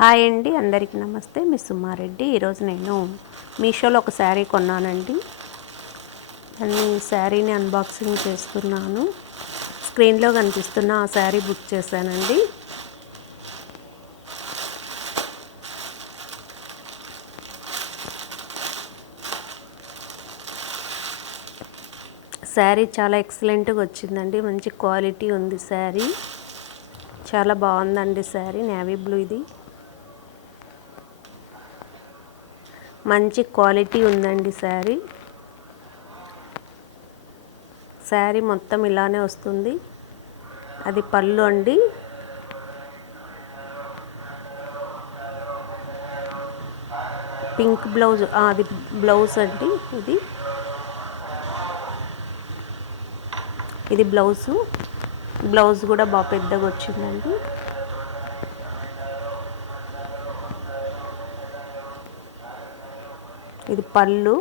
Hi అండి, అందరికీ నమస్తే. మీ సుమారెడ్డి. ఈరోజు నేను మీషోలో ఒక శారీ కొన్నానండి. దాన్ని శారీని అన్బాక్సింగ్ చేస్తున్నాను. స్క్రీన్లో కనిపిస్తున్న ఆ శారీ బుక్ చేశానండి. శారీ చాలా ఎక్సలెంట్గా వచ్చిందండి. మంచి క్వాలిటీ ఉంది శారీ. చాలా బాగుందండి శారీ. నేవీ బ్లూ ఇది. మంచి క్వాలిటీ ఉందండి శారీ. శారీ మొత్తం ఇలానే వస్తుంది. అది పళ్ళు అండి. పింక్ బ్లౌజ్, అది బ్లౌజ్ అండి. ఇది బ్లౌజ్ కూడా బాగా పెద్దగా వచ్చిందండి. ఇది పళ్ళు.